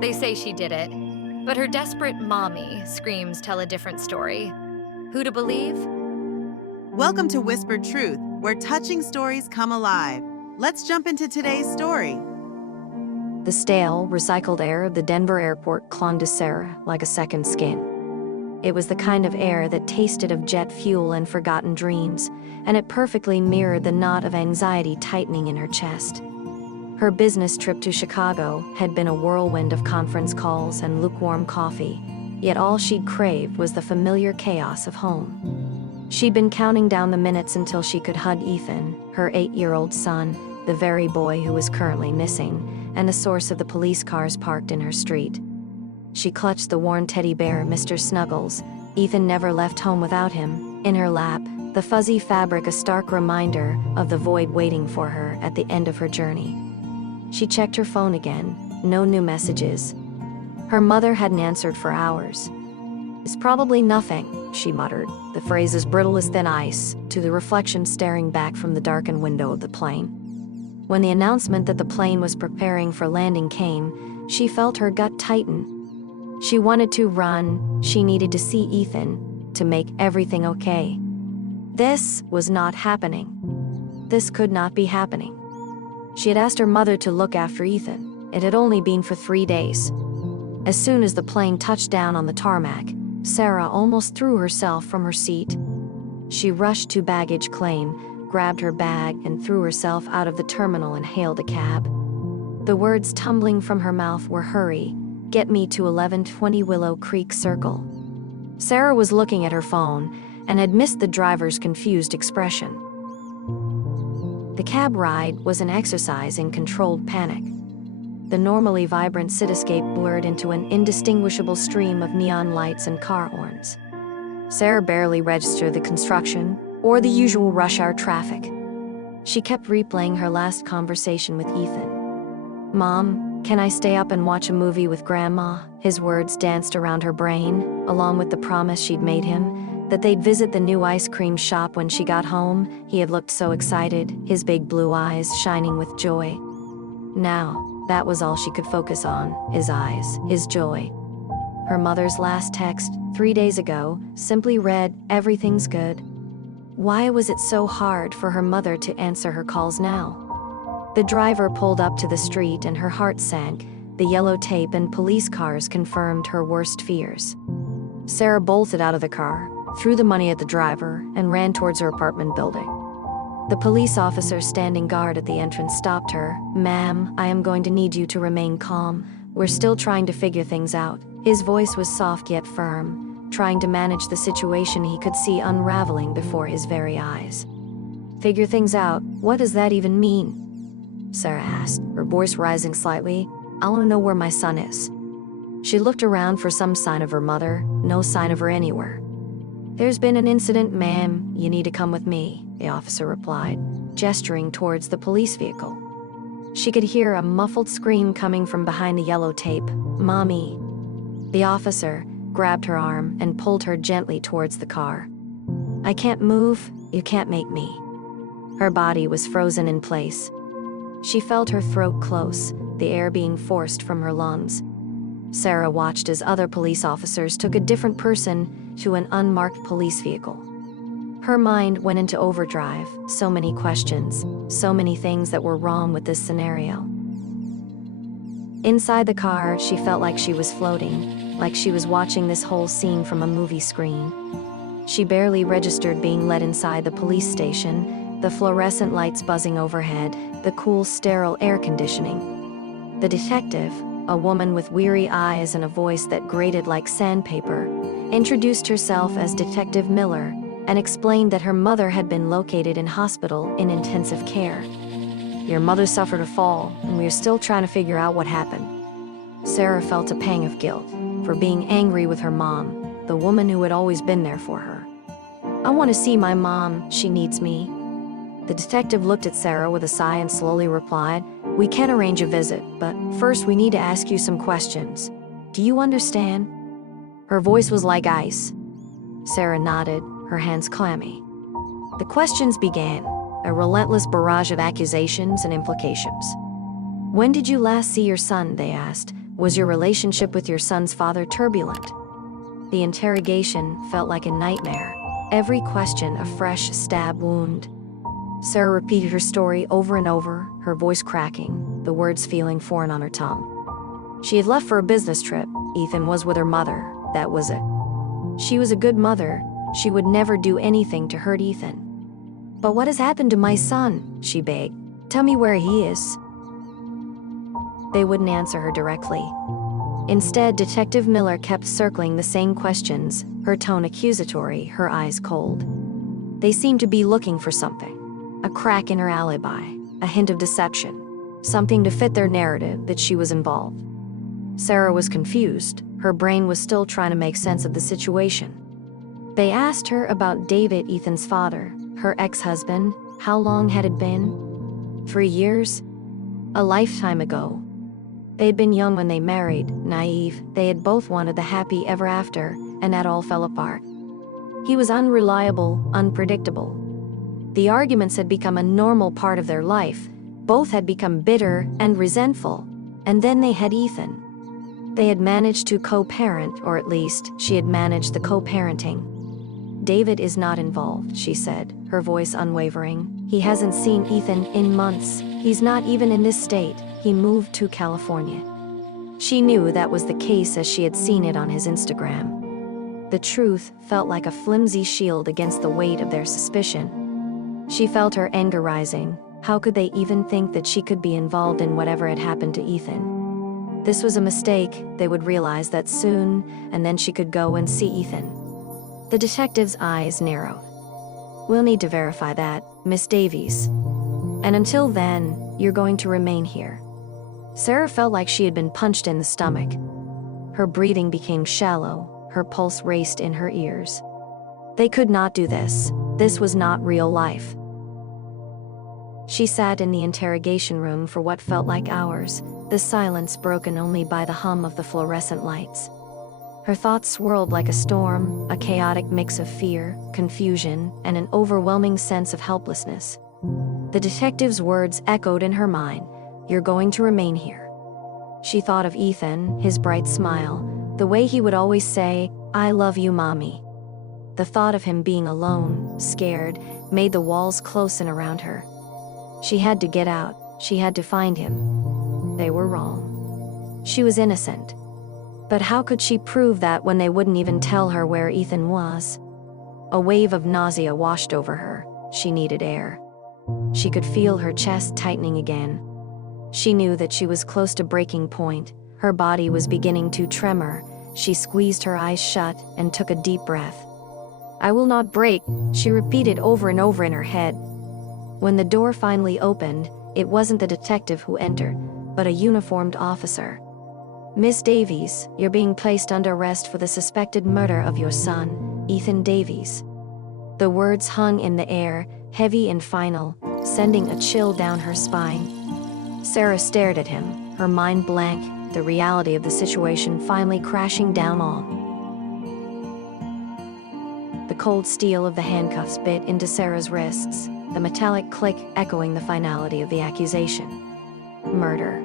They say she did it, but her desperate mommy screams tell a different story. Who to believe? Welcome to Whispered Truth, where touching stories come alive. Let's jump into today's story. The stale, recycled air of the Denver airport clung to Sarah like a second skin. It was the kind of air that tasted of jet fuel and forgotten dreams, and it perfectly mirrored the knot of anxiety tightening in her chest. Her business trip to Chicago had been a whirlwind of conference calls and lukewarm coffee, yet all she'd craved was the familiar chaos of home. She'd been counting down the minutes until she could hug Ethan, her 8-year-old son, the very boy who was currently missing, and the source of the police cars parked in her street. She clutched the worn teddy bear, Mr. Snuggles. Ethan never left home without him, in her lap, the fuzzy fabric a stark reminder of the void waiting for her at the end of her journey. She checked her phone again, no new messages. Her mother hadn't answered for hours. "It's probably nothing," she muttered, the phrase as brittle as thin ice, to the reflection staring back from the darkened window of the plane. When the announcement that the plane was preparing for landing came, she felt her gut tighten. She wanted to run, she needed to see Ethan, to make everything okay. This was not happening. This could not be happening. She had asked her mother to look after Ethan. It had only been for 3 days. As soon as the plane touched down on the tarmac, Sarah almost threw herself from her seat. She rushed to baggage claim, grabbed her bag, and threw herself out of the terminal and hailed a cab. The words tumbling from her mouth were, "Hurry, get me to 1120 Willow Creek Circle." Sarah was looking at her phone and had missed the driver's confused expression. The cab ride was an exercise in controlled panic. The normally vibrant cityscape blurred into an indistinguishable stream of neon lights and car horns. Sarah barely registered the construction or the usual rush-hour traffic. She kept replaying her last conversation with Ethan. "Mom, can I stay up and watch a movie with Grandma?" His words danced around her brain, along with the promise she'd made him, that they'd visit the new ice cream shop when she got home. He had looked so excited, his big blue eyes shining with joy. Now, that was all she could focus on, his eyes, his joy. Her mother's last text, 3 days ago, simply read, "Everything's good." Why was it so hard for her mother to answer her calls now? The driver pulled up to the street and her heart sank. The yellow tape and police cars confirmed her worst fears. Sarah bolted out of the car, threw the money at the driver, and ran towards her apartment building. The police officer standing guard at the entrance stopped her. "Ma'am, I am going to need you to remain calm. We're still trying to figure things out." His voice was soft yet firm, trying to manage the situation he could see unraveling before his very eyes. "Figure things out? What does that even mean?" Sarah asked, her voice rising slightly. "I want to know where my son is." She looked around for some sign of her mother, no sign of her anywhere. "There's been an incident, ma'am. You need to come with me," the officer replied, gesturing towards the police vehicle. She could hear a muffled scream coming from behind the yellow tape. "Mommy." The officer grabbed her arm and pulled her gently towards the car. "I can't move, you can't make me." Her body was frozen in place. She felt her throat close, the air being forced from her lungs. Sarah watched as other police officers took a different person to an unmarked police vehicle. Her mind went into overdrive, so many questions, so many things that were wrong with this scenario. Inside the car, she felt like she was floating, like she was watching this whole scene from a movie screen. She barely registered being led inside the police station, the fluorescent lights buzzing overhead, the cool, sterile air conditioning. The detective, a woman with weary eyes and a voice that grated like sandpaper, introduced herself as Detective Miller and explained that her mother had been located in hospital in intensive care. "Your mother suffered a fall, and we are still trying to figure out what happened." Sarah felt a pang of guilt for being angry with her mom, the woman who had always been there for her. "I want to see my mom, she needs me." The detective looked at Sarah with a sigh and slowly replied, "We can arrange a visit, but first we need to ask you some questions. Do you understand?" Her voice was like ice. Sarah nodded, her hands clammy. The questions began, a relentless barrage of accusations and implications. "When did you last see your son?" they asked, Was your relationship with your son's father turbulent? The interrogation felt like a nightmare. Every question a fresh stab wound. Sarah repeated her story over and over, her voice cracking, the words feeling foreign on her tongue. She had left for a business trip. Ethan was with her mother. That was it. She was a good mother. She would never do anything to hurt Ethan. But what has happened to my son? She begged. Tell me where he is. They wouldn't answer her directly. Instead, Detective Miller kept circling the same questions, her tone accusatory, her eyes cold. They seemed to be looking for something. A crack in her alibi, a hint of deception, something to fit their narrative that she was involved. Sarah was confused. Her brain was still trying to make sense of the situation. They asked her about David, Ethan's father, her ex-husband. How long had it been? 3 years? A lifetime ago. They'd been young when they married, naive. They had both wanted the happy ever after, and that all fell apart. He was unreliable, unpredictable. The arguments had become a normal part of their life. Both had become bitter and resentful. And then they had Ethan. They had managed to co-parent, or at least, she had managed the co-parenting. David is not involved, she said, her voice unwavering. He hasn't seen Ethan in months. He's not even in this state. He moved to California. She knew that was the case as she had seen it on his Instagram. The truth felt like a flimsy shield against the weight of their suspicion. She felt her anger rising. How could they even think that she could be involved in whatever had happened to Ethan? This was a mistake. They would realize that soon, and then she could go and see Ethan. The detective's eyes narrowed. We'll need to verify that, Miss Davies. And until then, you're going to remain here. Sarah felt like she had been punched in the stomach. Her breathing became shallow, her pulse raced in her ears. They could not do this. This was not real life. She sat in the interrogation room for what felt like hours, the silence broken only by the hum of the fluorescent lights. Her thoughts swirled like a storm, a chaotic mix of fear, confusion, and an overwhelming sense of helplessness. The detective's words echoed in her mind. You're going to remain here. She thought of Ethan, his bright smile, the way he would always say, I love you, Mommy. The thought of him being alone, scared, made the walls close in around her. She had to get out. She had to find him. They were wrong. She was innocent. But how could she prove that when they wouldn't even tell her where Ethan was? A wave of nausea washed over her. She needed air. She could feel her chest tightening again. She knew that she was close to breaking point. Her body was beginning to tremor. She squeezed her eyes shut and took a deep breath. I will not break, she repeated over and over in her head. When the door finally opened, it wasn't the detective who entered, but a uniformed officer. Miss Davies, you're being placed under arrest for the suspected murder of your son, Ethan Davies. The words hung in the air, heavy and final, sending a chill down her spine. Sarah stared at him, her mind blank, the reality of the situation finally crashing down on. The cold steel of the handcuffs bit into Sarah's wrists, the metallic click echoing the finality of the accusation. Murder.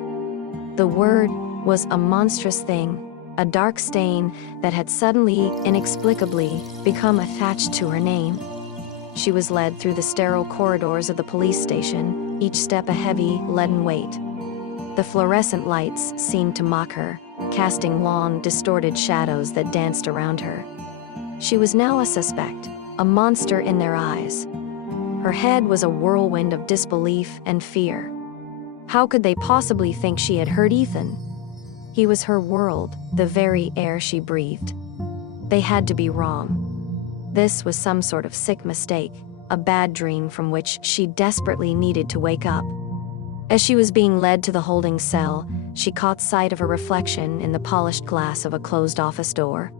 The word was a monstrous thing, a dark stain that had suddenly, inexplicably, become attached to her name. She was led through the sterile corridors of the police station, each step a heavy, leaden weight. The fluorescent lights seemed to mock her, casting long, distorted shadows that danced around her. She was now a suspect, a monster in their eyes. Her head was a whirlwind of disbelief and fear. How could they possibly think she had hurt Ethan? He was her world, the very air she breathed. They had to be wrong. This was some sort of sick mistake, a bad dream from which she desperately needed to wake up. As she was being led to the holding cell, she caught sight of her reflection in the polished glass of a closed office door.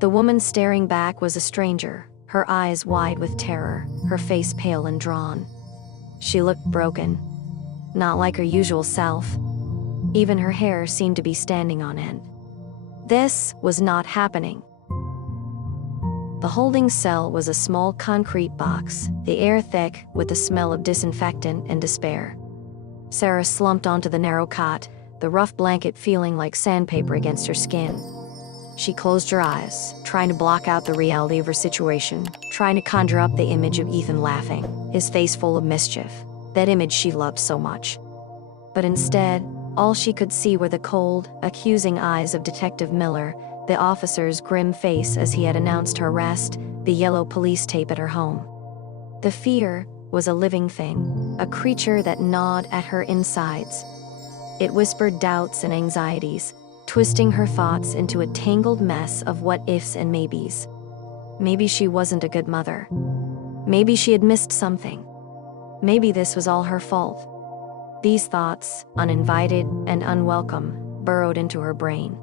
The woman staring back was a stranger, her eyes wide with terror, her face pale and drawn. She looked broken, not like her usual self. Even her hair seemed to be standing on end. This was not happening. The holding cell was a small concrete box, the air thick with the smell of disinfectant and despair. Sarah slumped onto the narrow cot, the rough blanket feeling like sandpaper against her skin. She closed her eyes, trying to block out the reality of her situation, trying to conjure up the image of Ethan laughing, his face full of mischief, that image she loved so much. But instead, all she could see were the cold, accusing eyes of Detective Miller, the officer's grim face as he had announced her arrest, the yellow police tape at her home. The fear was a living thing, a creature that gnawed at her insides. It whispered doubts and anxieties, twisting her thoughts into a tangled mess of what-ifs and maybes. Maybe she wasn't a good mother. Maybe she had missed something. Maybe this was all her fault. These thoughts, uninvited and unwelcome, burrowed into her brain.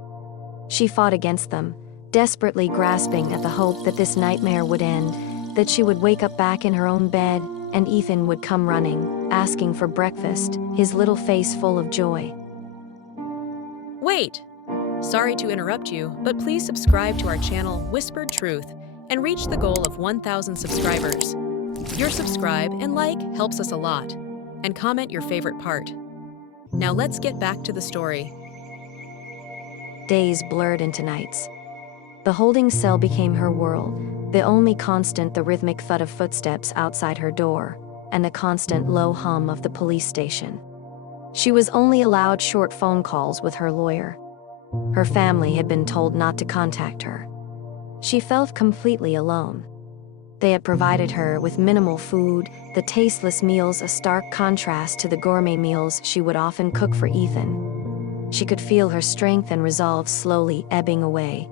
She fought against them, desperately grasping at the hope that this nightmare would end, that she would wake up back in her own bed, and Ethan would come running, asking for breakfast, his little face full of joy. Wait! Sorry to interrupt you, but please subscribe to our channel Whispered Truth and reach the goal of 1,000 subscribers. Your subscribe and like helps us a lot, and comment your favorite part. Now let's get back to the story. Days blurred into nights. The holding cell became her world, the only constant the rhythmic thud of footsteps outside her door, and the constant low hum of the police station. She was only allowed short phone calls with her lawyer. Her family had been told not to contact her. She felt completely alone. They had provided her with minimal food, the tasteless meals a stark contrast to the gourmet meals she would often cook for Ethan. She could feel her strength and resolve slowly ebbing away.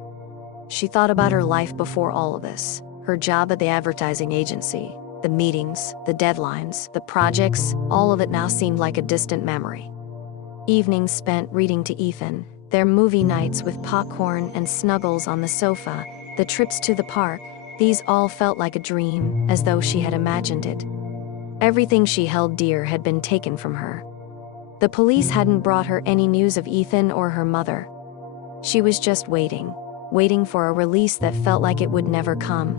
She thought about her life before all of this, her job at the advertising agency, the meetings, the deadlines, the projects, all of it now seemed like a distant memory. Evenings spent reading to Ethan, their movie nights with popcorn and snuggles on the sofa, the trips to the park, these all felt like a dream, as though she had imagined it. Everything she held dear had been taken from her. The police hadn't brought her any news of Ethan or her mother. She was just waiting for a release that felt like it would never come.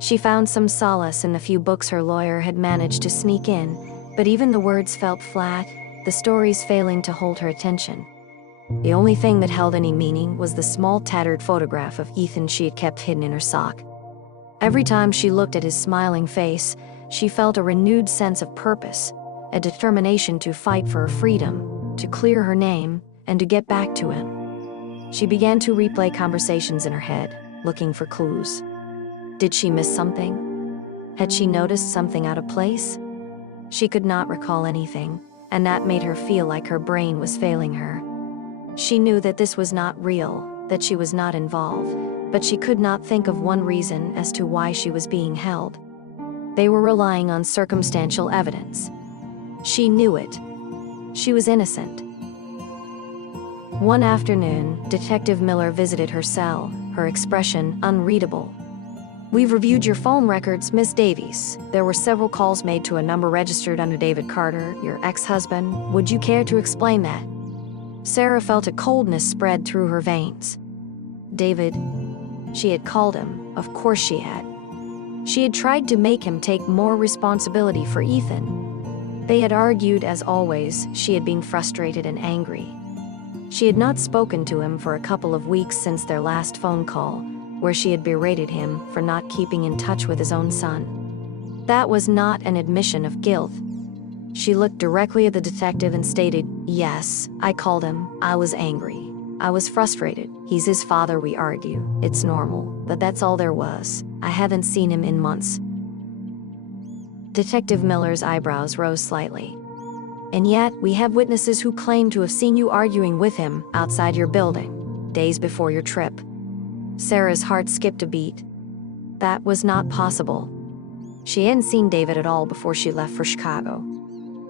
She found some solace in the few books her lawyer had managed to sneak in, but even the words felt flat, the stories failing to hold her attention. The only thing that held any meaning was the small tattered photograph of Ethan she had kept hidden in her sock. Every time she looked at his smiling face, she felt a renewed sense of purpose, a determination to fight for her freedom, to clear her name, and to get back to him. She began to replay conversations in her head, looking for clues. Did she miss something? Had she noticed something out of place? She could not recall anything, and that made her feel like her brain was failing her. She knew that this was not real, that she was not involved, but she could not think of one reason as to why she was being held. They were relying on circumstantial evidence. She knew it. She was innocent. One afternoon, Detective Miller visited her cell, her expression unreadable. "We've reviewed your phone records, Miss Davies. There were several calls made to a number registered under David Carter, your ex-husband. Would you care to explain that?" Sarah felt a coldness spread through her veins. David. She had called him, of course she had. She had tried to make him take more responsibility for Ethan. They had argued as always, she had been frustrated and angry. She had not spoken to him for a couple of weeks since their last phone call, where she had berated him for not keeping in touch with his own son. That was not an admission of guilt. She looked directly at the detective and stated, "Yes, I called him. I was angry. I was frustrated. He's his father, we argue. It's normal, but that's all there was. I haven't seen him in months." Detective Miller's eyebrows rose slightly. "And yet, we have witnesses who claim to have seen you arguing with him outside your building, days before your trip." Sarah's heart skipped a beat. That was not possible. She hadn't seen David at all before she left for Chicago.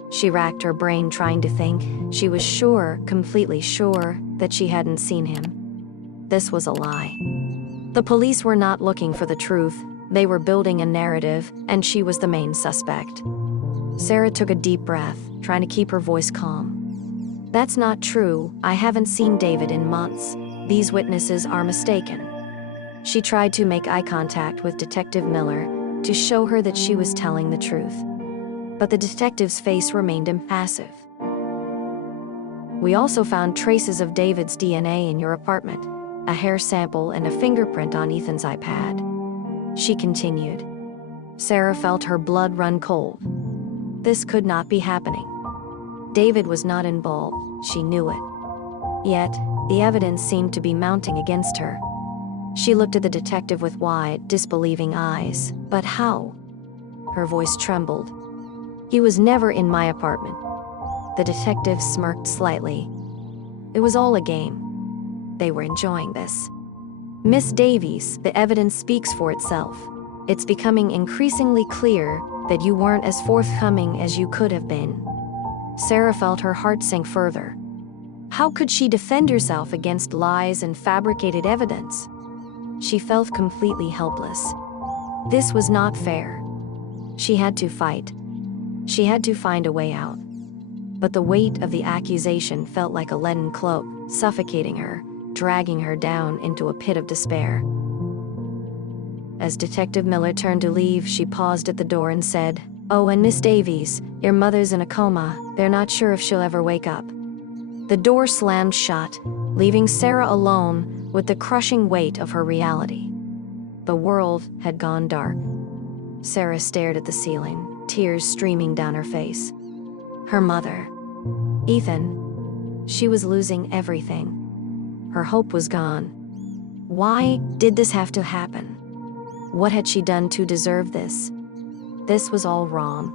She racked her brain trying to think. She was sure, completely sure, that she hadn't seen him. This was a lie. The police were not looking for the truth. They were building a narrative, and she was the main suspect. Sarah took a deep breath, trying to keep her voice calm. "That's not true. I haven't seen David in months. These witnesses are mistaken." She tried to make eye contact with Detective Miller to show her that she was telling the truth. But the detective's face remained impassive. We also found traces of David's DNA in your apartment, a hair sample and a fingerprint on Ethan's iPad. She continued. Sarah felt her blood run cold. This could not be happening. David was not involved, she knew it. Yet, the evidence seemed to be mounting against her. She looked at the detective with wide, disbelieving eyes. But how? Her voice trembled. He was never in my apartment. The detective smirked slightly. It was all a game. They were enjoying this. Miss Davies, the evidence speaks for itself. It's becoming increasingly clear that you weren't as forthcoming as you could have been. Sarah felt her heart sink further. How could she defend herself against lies and fabricated evidence? She felt completely helpless. This was not fair. She had to fight. She had to find a way out. But the weight of the accusation felt like a leaden cloak, suffocating her, dragging her down into a pit of despair. As Detective Miller turned to leave, she paused at the door and said, "Oh, and Miss Davies, your mother's in a coma. They're not sure if she'll ever wake up." The door slammed shut, leaving Sarah alone with the crushing weight of her reality. The world had gone dark. Sarah stared at the ceiling, tears streaming down her face. Her mother. Ethan. She was losing everything. Her hope was gone. Why did this have to happen? What had she done to deserve this? This was all wrong.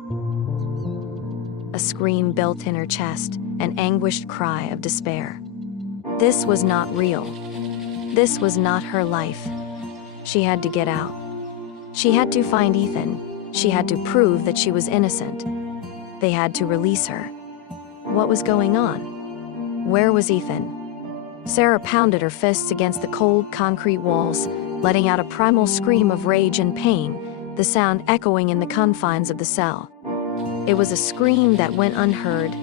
A scream built in her chest, an anguished cry of despair. This was not real. This was not her life. She had to get out. She had to find Ethan. She had to prove that she was innocent. They had to release her. What was going on? Where was Ethan? Sarah pounded her fists against the cold concrete walls, letting out a primal scream of rage and pain, the sound echoing in the confines of the cell. It was a scream that went unheard.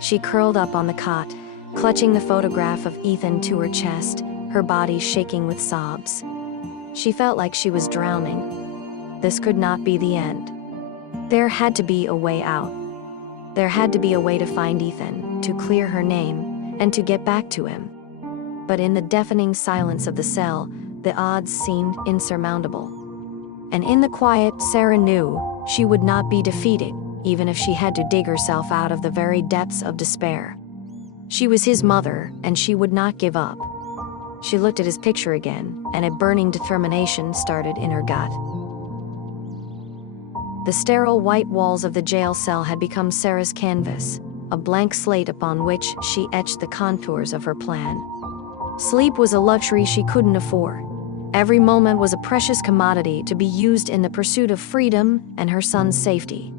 She curled up on the cot, clutching the photograph of Ethan to her chest, her body shaking with sobs. She felt like she was drowning. This could not be the end. There had to be a way out. There had to be a way to find Ethan, to clear her name, and to get back to him. But in the deafening silence of the cell, the odds seemed insurmountable. And in the quiet, Sarah knew she would not be defeated, even if she had to dig herself out of the very depths of despair. She was his mother, and she would not give up. She looked at his picture again, and a burning determination started in her gut. The sterile white walls of the jail cell had become Sarah's canvas, a blank slate upon which she etched the contours of her plan. Sleep was a luxury she couldn't afford. Every moment was a precious commodity to be used in the pursuit of freedom and her son's safety.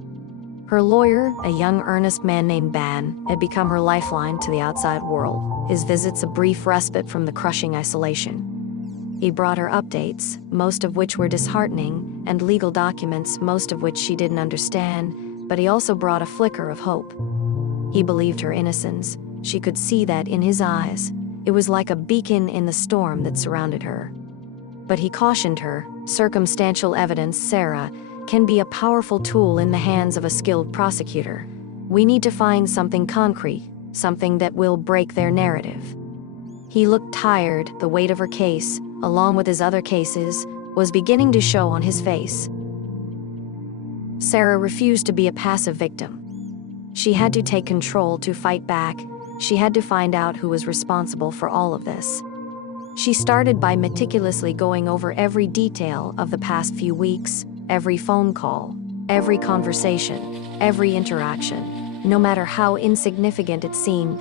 Her lawyer, a young, earnest man named Ban, had become her lifeline to the outside world, his visits a brief respite from the crushing isolation. He brought her updates, most of which were disheartening, and legal documents, most of which she didn't understand, but he also brought a flicker of hope. He believed her innocence. She could see that in his eyes. It was like a beacon in the storm that surrounded her. But he cautioned her, circumstantial evidence, Sarah, can be a powerful tool in the hands of a skilled prosecutor. We need to find something concrete, something that will break their narrative. He looked tired, the weight of her case, along with his other cases, was beginning to show on his face. Sarah refused to be a passive victim. She had to take control to fight back. She had to find out who was responsible for all of this. She started by meticulously going over every detail of the past few weeks, every phone call, every conversation, every interaction, no matter how insignificant it seemed.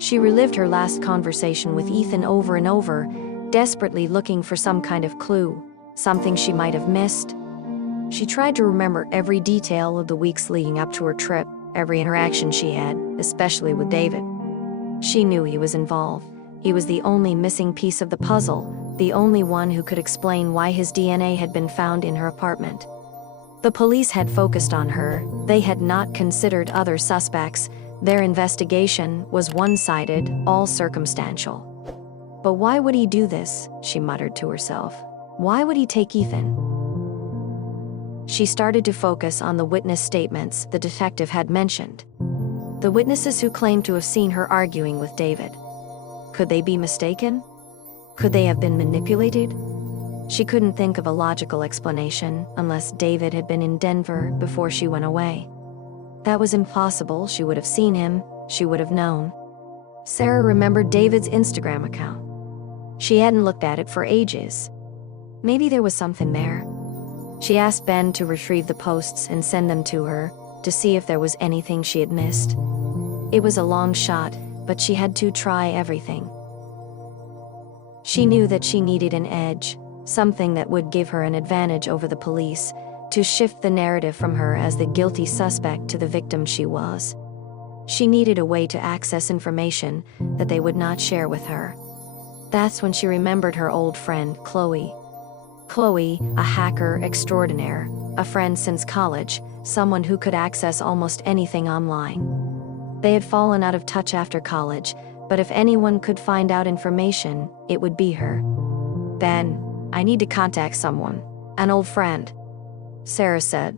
She relived her last conversation with Ethan over and over, desperately looking for some kind of clue, something she might have missed. She tried to remember every detail of the weeks leading up to her trip, every interaction she had, especially with David. She knew he was involved. He was the only missing piece of the puzzle, the only one who could explain why his DNA had been found in her apartment. The police had focused on her. They had not considered other suspects. Their investigation was one-sided, all circumstantial. But why would he do this? She muttered to herself. Why would he take Ethan? She started to focus on the witness statements the detective had mentioned. The witnesses who claimed to have seen her arguing with David. Could they be mistaken? Could they have been manipulated? She couldn't think of a logical explanation unless David had been in Denver before she went away. That was impossible. She would have seen him. She would have known. Sarah remembered David's Instagram account. She hadn't looked at it for ages. Maybe there was something there. She asked Ben to retrieve the posts and send them to her to see if there was anything she had missed. It was a long shot, but she had to try everything. She knew that she needed an edge, something that would give her an advantage over the police, to shift the narrative from her as the guilty suspect to the victim she was. She needed a way to access information that they would not share with her. That's when she remembered her old friend, Chloe. Chloe, a hacker extraordinaire, a friend since college, someone who could access almost anything online. They had fallen out of touch after college, but if anyone could find out information, it would be her. Ben, I need to contact someone, an old friend, Sarah said.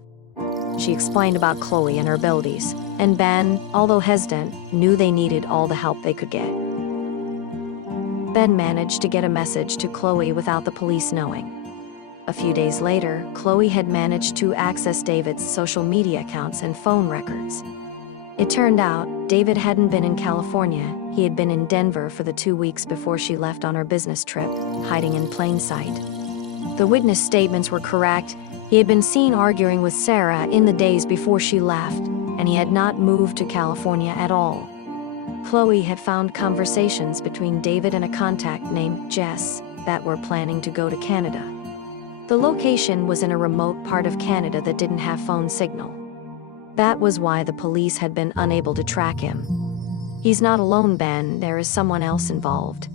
She explained about Chloe and her abilities, and Ben, although hesitant, knew they needed all the help they could get. Ben managed to get a message to Chloe without the police knowing. A few days later, Chloe had managed to access David's social media accounts and phone records. It turned out, David hadn't been in California. He had been in Denver for the 2 weeks before she left on her business trip, hiding in plain sight. The witness statements were correct. He had been seen arguing with Sarah in the days before she left, and he had not moved to California at all. Chloe had found conversations between David and a contact named Jess that were planning to go to Canada. The location was in a remote part of Canada that didn't have phone signal. That was why the police had been unable to track him. He's not alone, Ben. There is someone else involved,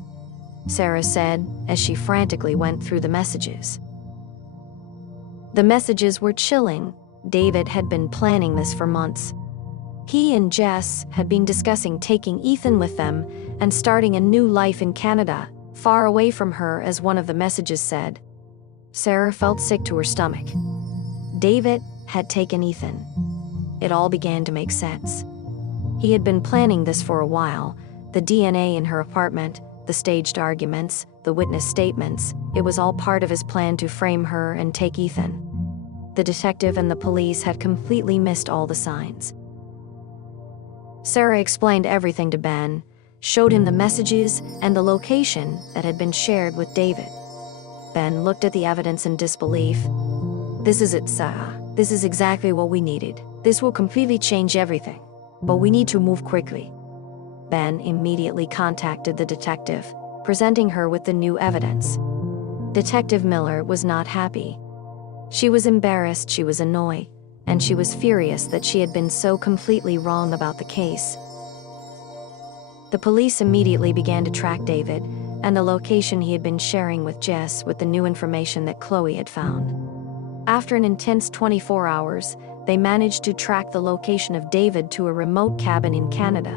Sarah said as she frantically went through the messages. The messages were chilling. David had been planning this for months. He and Jess had been discussing taking Ethan with them and starting a new life in Canada, far away from her, as one of the messages said. Sarah felt sick to her stomach. David had taken Ethan. It all began to make sense. He had been planning this for a while. The DNA in her apartment, the staged arguments, the witness statements, it was all part of his plan to frame her and take Ethan. The detective and the police had completely missed all the signs. Sarah explained everything to Ben, showed him the messages and the location that had been shared with David. Ben looked at the evidence in disbelief. This is it, Sarah. This is exactly what we needed. This will completely change everything. But we need to move quickly. Ben immediately contacted the detective, presenting her with the new evidence. Detective Miller was not happy. She was embarrassed, she was annoyed, and she was furious that she had been so completely wrong about the case. The police immediately began to track David and the location he had been sharing with Jess with the new information that Chloe had found. After an intense 24 hours, they managed to track the location of David to a remote cabin in Canada.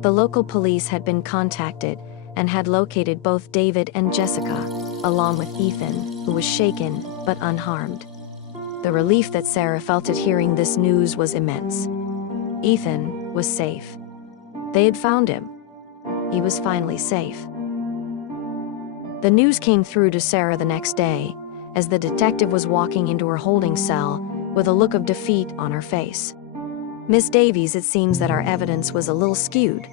The local police had been contacted and had located both David and Jessica, along with Ethan, who was shaken but unharmed. The relief that Sarah felt at hearing this news was immense. Ethan was safe. They had found him. He was finally safe. The news came through to Sarah the next day, as the detective was walking into her holding cell with a look of defeat on her face. Miss Davies, it seems that our evidence was a little skewed,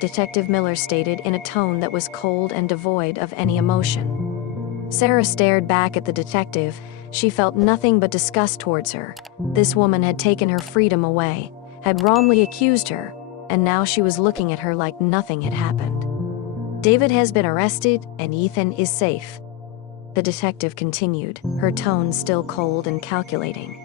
Detective Miller stated in a tone that was cold and devoid of any emotion. Sarah stared back at the detective. She felt nothing but disgust towards her. This woman had taken her freedom away, had wrongly accused her, and now she was looking at her like nothing had happened. David has been arrested, and Ethan is safe, the detective continued, her tone still cold and calculating.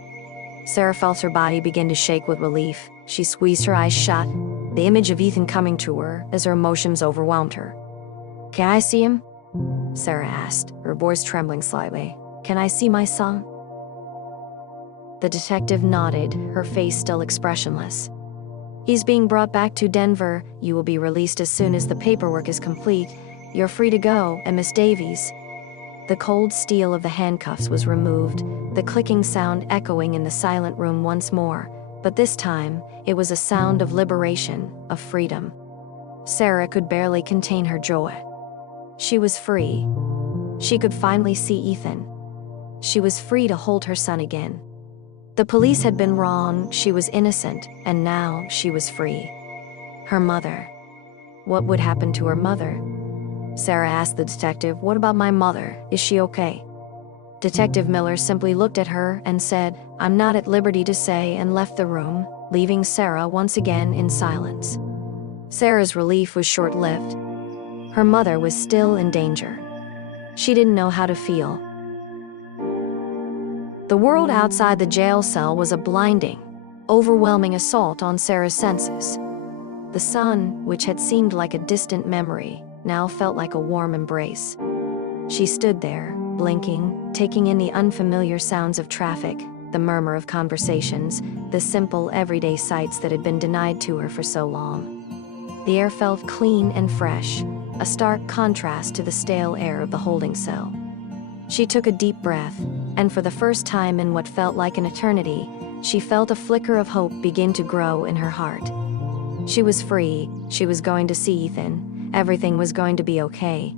Sarah felt her body begin to shake with relief. She squeezed her eyes shut, the image of Ethan coming to her as her emotions overwhelmed her. "Can I see him?" Sarah asked, her voice trembling slightly. "Can I see my son?" The detective nodded, her face still expressionless. "He's being brought back to Denver. You will be released as soon as the paperwork is complete. You're free to go, and Miss Davies." The cold steel of the handcuffs was removed, the clicking sound echoing in the silent room once more, But this time, it was a sound of liberation, of freedom. Sarah could barely contain her joy. She was free. She could finally see Ethan. She was free to hold her son again. The police had been wrong, she was innocent, and now she was free. Her mother. What would happen to her mother? Sarah asked the detective, "What about my mother? Is she okay?" Detective Miller simply looked at her and said, "I'm not at liberty to say," and left the room, leaving Sarah once again in silence. Sarah's relief was short-lived. Her mother was still in danger. She didn't know how to feel. The world outside the jail cell was a blinding, overwhelming assault on Sarah's senses. The sun, which had seemed like a distant memory, now felt like a warm embrace. She stood there, blinking, taking in the unfamiliar sounds of traffic, the murmur of conversations, the simple, everyday sights that had been denied to her for so long. The air felt clean and fresh, a stark contrast to the stale air of the holding cell. She took a deep breath, and for the first time in what felt like an eternity, she felt a flicker of hope begin to grow in her heart. She was free, she was going to see Ethan, everything was going to be okay.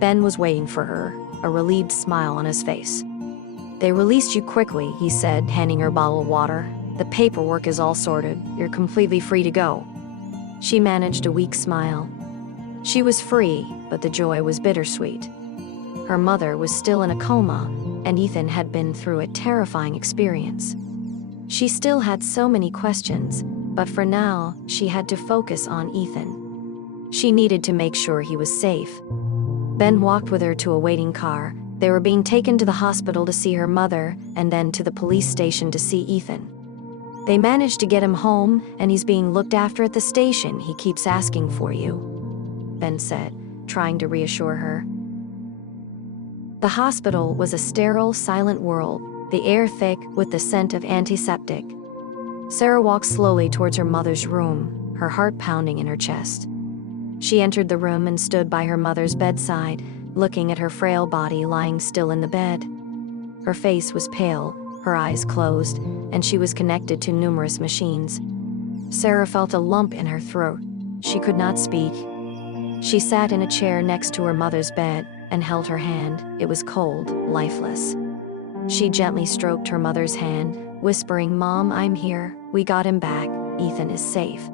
Ben was waiting for her, a relieved smile on his face. "They released you quickly," he said, handing her a bottle of water. "The paperwork is all sorted, you're completely free to go." She managed a weak smile. She was free, but the joy was bittersweet. Her mother was still in a coma, and Ethan had been through a terrifying experience. She still had so many questions, but for now, she had to focus on Ethan. She needed to make sure he was safe. Ben walked with her to a waiting car. They were being taken to the hospital to see her mother, and then to the police station to see Ethan. They managed to get him home, and he's being looked after at the station. He keeps asking for you, Ben said, trying to reassure her. The hospital was a sterile, silent world, the air thick with the scent of antiseptic. Sarah walked slowly towards her mother's room, her heart pounding in her chest. She entered the room and stood by her mother's bedside, looking at her frail body lying still in the bed. Her face was pale, her eyes closed, and she was connected to numerous machines. Sarah felt a lump in her throat. She could not speak. She sat in a chair next to her mother's bed and held her hand. It was cold, lifeless. She gently stroked her mother's hand, whispering, "Mom, I'm here. We got him back. Ethan is safe."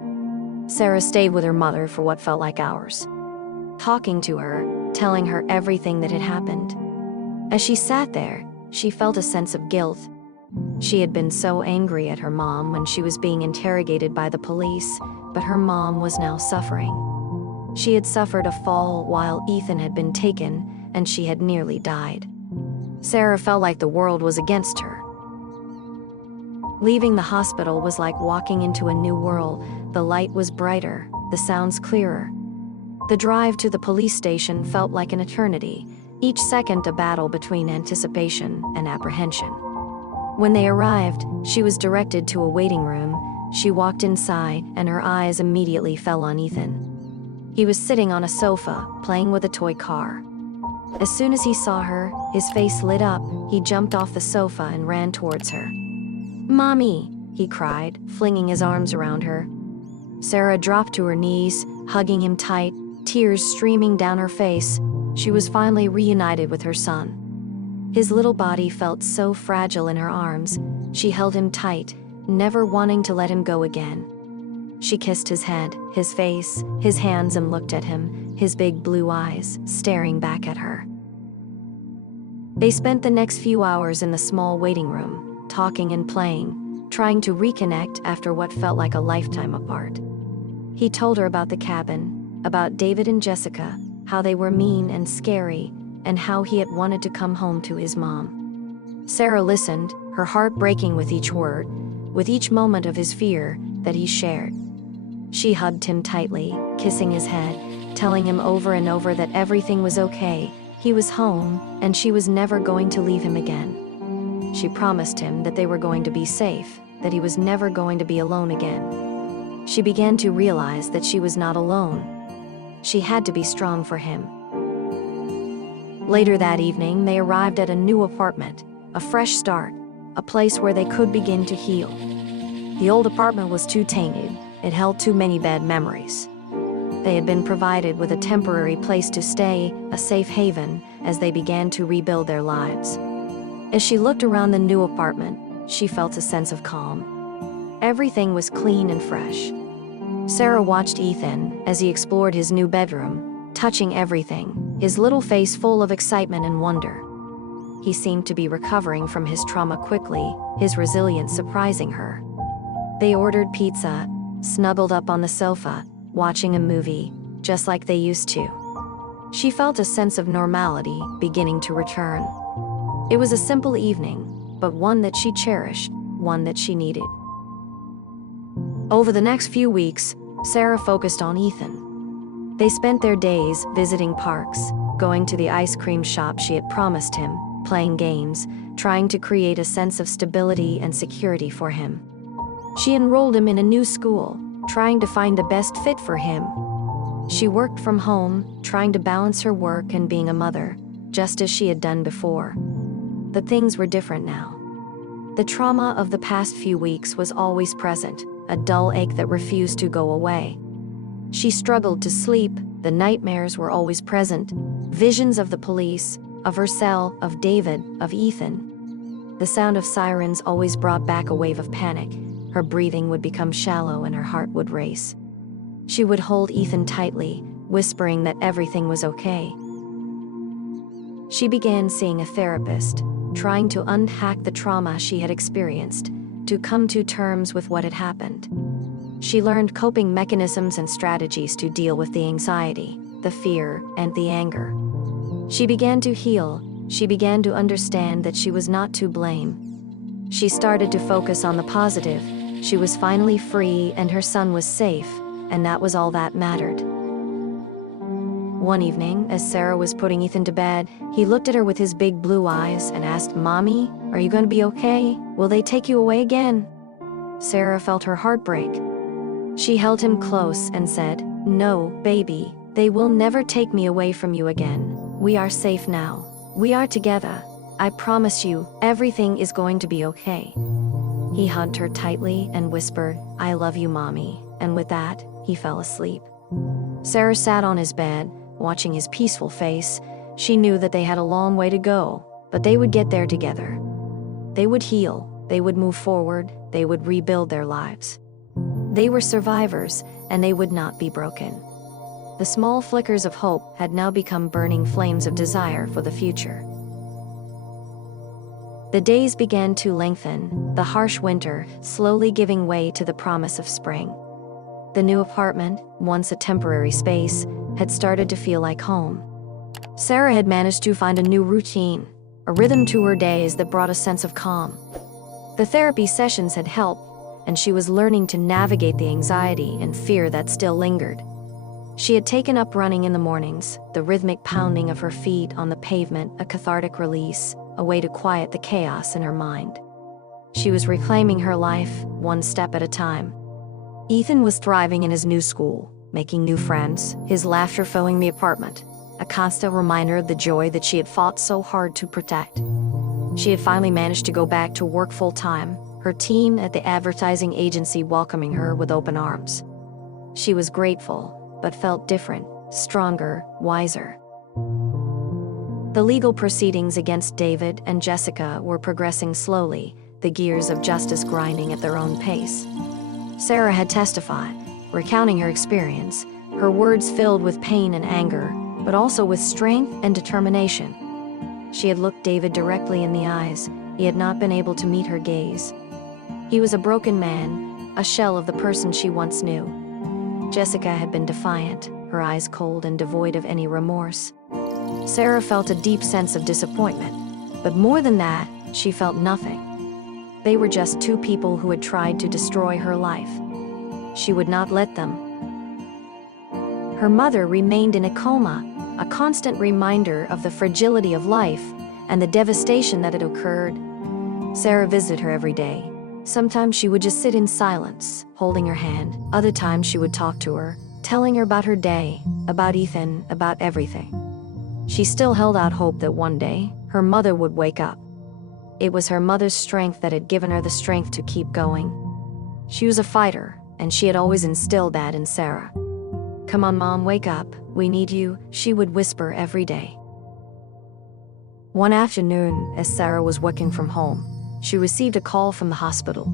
Sarah stayed with her mother for what felt like hours, talking to her, telling her everything that had happened. As she sat there, she felt a sense of guilt. She had been so angry at her mom when she was being interrogated by the police, but her mom was now suffering. She had suffered a fall while Ethan had been taken, and she had nearly died. Sarah felt like the world was against her. Leaving the hospital was like walking into a new world. The light was brighter, the sounds clearer. The drive to the police station felt like an eternity, each second a battle between anticipation and apprehension. When they arrived, she was directed to a waiting room. She walked inside, and her eyes immediately fell on Ethan. He was sitting on a sofa, playing with a toy car. As soon as he saw her, his face lit up. He jumped off the sofa and ran towards her. "Mommy!" he cried, flinging his arms around her. Sarah dropped to her knees, hugging him tight, tears streaming down her face. She was finally reunited with her son. His little body felt so fragile in her arms. She held him tight, never wanting to let him go again. She kissed his head, his face, his hands, and looked at him, his big blue eyes staring back at her. They spent the next few hours in the small waiting room, talking and playing, trying to reconnect after what felt like a lifetime apart. He told her about the cabin, about David and Jessica, how they were mean and scary, and how he had wanted to come home to his mom. Sarah listened, her heart breaking with each word, with each moment of his fear that he shared. She hugged him tightly, kissing his head, telling him over and over that everything was okay, he was home, and she was never going to leave him again. She promised him that they were going to be safe, that he was never going to be alone again. She began to realize that she was not alone. She had to be strong for him. Later that evening, they arrived at a new apartment, a fresh start, a place where they could begin to heal. The old apartment was too tainted. It held too many bad memories. They had been provided with a temporary place to stay, a safe haven, as they began to rebuild their lives. As she looked around the new apartment, she felt a sense of calm. Everything was clean and fresh. Sarah watched Ethan as he explored his new bedroom, touching everything, his little face full of excitement and wonder. He seemed to be recovering from his trauma quickly, his resilience surprising her. They ordered pizza, snuggled up on the sofa, watching a movie, just like they used to. She felt a sense of normality beginning to return. It was a simple evening, but one that she cherished, one that she needed. Over the next few weeks, Sarah focused on Ethan. They spent their days visiting parks, going to the ice cream shop she had promised him, playing games, trying to create a sense of stability and security for him. She enrolled him in a new school, trying to find the best fit for him. She worked from home, trying to balance her work and being a mother, just as she had done before. But things were different now. The trauma of the past few weeks was always present, a dull ache that refused to go away. She struggled to sleep, the nightmares were always present, visions of the police, of her cell, of David, of Ethan. The sound of sirens always brought back a wave of panic. Her breathing would become shallow and her heart would race. She would hold Ethan tightly, whispering that everything was okay. She began seeing a therapist, trying to unpack the trauma she had experienced, to come to terms with what had happened. She learned coping mechanisms and strategies to deal with the anxiety, the fear, and the anger. She began to heal. She began to understand that she was not to blame. She started to focus on the positive. She was finally free and her son was safe, and that was all that mattered. One evening, as Sarah was putting Ethan to bed, he looked at her with his big blue eyes and asked, "Mommy, are you going to be okay? Will they take you away again?" Sarah felt her heart break. She held him close and said, "No, baby, they will never take me away from you again. We are safe now. We are together. I promise you, everything is going to be okay." He hugged her tightly and whispered, "I love you, Mommy," and with that, he fell asleep. Sarah sat on his bed, watching his peaceful face. She knew that they had a long way to go, but they would get there together. They would heal, they would move forward, they would rebuild their lives. They were survivors, and they would not be broken. The small flickers of hope had now become burning flames of desire for the future. The days began to lengthen, the harsh winter slowly giving way to the promise of spring. The new apartment, once a temporary space, had started to feel like home. Sarah had managed to find a new routine, a rhythm to her days that brought a sense of calm. The therapy sessions had helped, and she was learning to navigate the anxiety and fear that still lingered. She had taken up running in the mornings, the rhythmic pounding of her feet on the pavement, a cathartic release, a way to quiet the chaos in her mind. She was reclaiming her life, one step at a time. Ethan was thriving in his new school, making new friends, his laughter filling the apartment, a constant reminder of the joy that she had fought so hard to protect. She had finally managed to go back to work full-time, her team at the advertising agency welcoming her with open arms. She was grateful, but felt different, stronger, wiser. The legal proceedings against David and Jessica were progressing slowly, the gears of justice grinding at their own pace. Sarah had testified, recounting her experience, her words filled with pain and anger, but also with strength and determination. She had looked David directly in the eyes. He had not been able to meet her gaze. He was a broken man, a shell of the person she once knew. Jessica had been defiant, her eyes cold and devoid of any remorse. Sarah felt a deep sense of disappointment, but more than that, she felt nothing. They were just two people who had tried to destroy her life. She would not let them. Her mother remained in a coma, a constant reminder of the fragility of life and the devastation that had occurred. Sarah visited her every day. Sometimes she would just sit in silence, holding her hand. Other times she would talk to her, telling her about her day, about Ethan, about everything. She still held out hope that one day, her mother would wake up. It was her mother's strength that had given her the strength to keep going. She was a fighter, and she had always instilled that in Sarah. "Come on, Mom, wake up. We need you," she would whisper every day. One afternoon, as Sarah was working from home, she received a call from the hospital.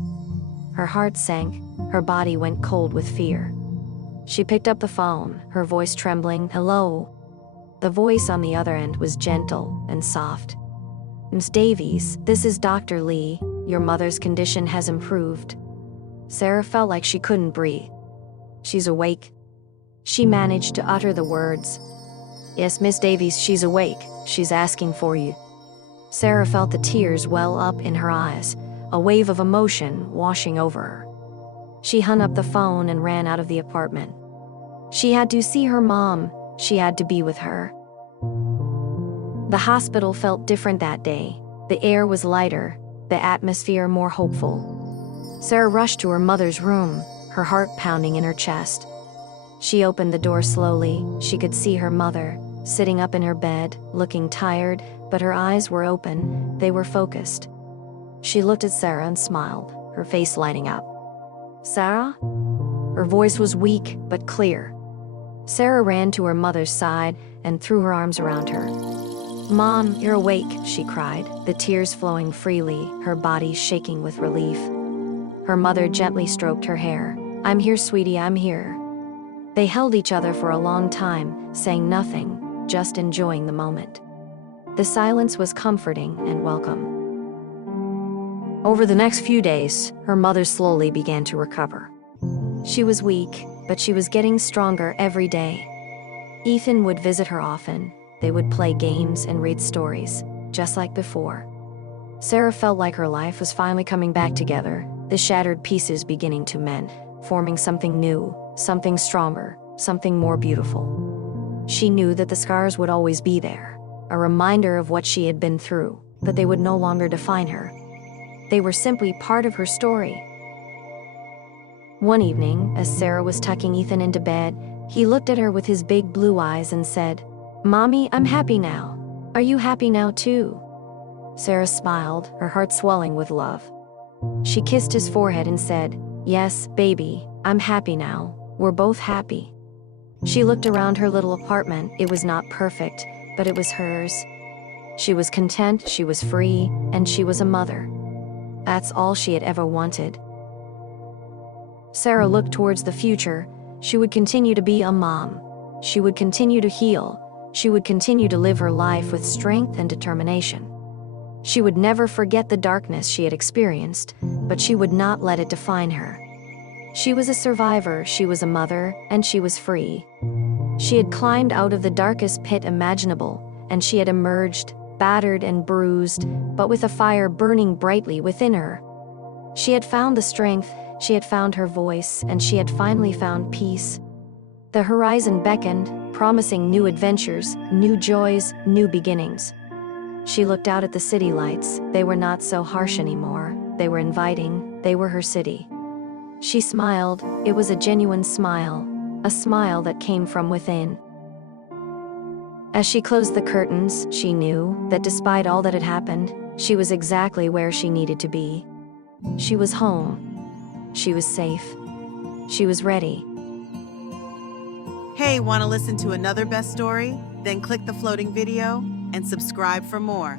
Her heart sank, her body went cold with fear. She picked up the phone, her voice trembling. "Hello?" The voice on the other end was gentle and soft. "Ms. Davies, this is Dr. Lee. Your mother's condition has improved." Sarah felt like she couldn't breathe. "She's awake." She managed to utter the words. "Yes, Miss Davies, she's awake. She's asking for you." Sarah felt the tears well up in her eyes, a wave of emotion washing over her. She hung up the phone and ran out of the apartment. She had to see her mom. She had to be with her. The hospital felt different that day. The air was lighter, the atmosphere more hopeful. Sarah rushed to her mother's room, her heart pounding in her chest. She opened the door slowly. She could see her mother, sitting up in her bed, looking tired, but her eyes were open, they were focused. She looked at Sarah and smiled, her face lighting up. "Sarah?" Her voice was weak, but clear. Sarah ran to her mother's side and threw her arms around her. "Mom, you're awake," she cried, the tears flowing freely, her body shaking with relief. Her mother gently stroked her hair. "I'm here, sweetie, I'm here." They held each other for a long time, saying nothing, just enjoying the moment. The silence was comforting and welcome. Over the next few days, her mother slowly began to recover. She was weak, but she was getting stronger every day. Ethan would visit her often. They would play games and read stories, just like before. Sarah felt like her life was finally coming back together, the shattered pieces beginning to mend, forming something new, something stronger, something more beautiful. She knew that the scars would always be there, a reminder of what she had been through, but they would no longer define her. They were simply part of her story. One evening, as Sarah was tucking Ethan into bed, he looked at her with his big blue eyes and said, "Mommy, I'm happy now. Are you happy now too?" Sarah smiled, her heart swelling with love. She kissed his forehead and said, "Yes, baby, I'm happy now. We're both happy." She looked around her little apartment. It was not perfect, but it was hers. She was content, she was free, and she was a mother. That's all she had ever wanted. Sarah looked towards the future. She would continue to be a mom. She would continue to heal. She would continue to live her life with strength and determination. She would never forget the darkness she had experienced, but she would not let it define her. She was a survivor, she was a mother, and she was free. She had climbed out of the darkest pit imaginable, and she had emerged, battered and bruised, but with a fire burning brightly within her. She had found the strength, she had found her voice, and she had finally found peace. The horizon beckoned, promising new adventures, new joys, new beginnings. She looked out at the city lights. They were not so harsh anymore. They were inviting. They were her city. She smiled. It was a genuine smile, a smile that came from within. As she closed the curtains, she knew that despite all that had happened, she was exactly where she needed to be. She was home. She was safe. She was ready. Hey, want to listen to another best story? Then click the floating video and subscribe for more.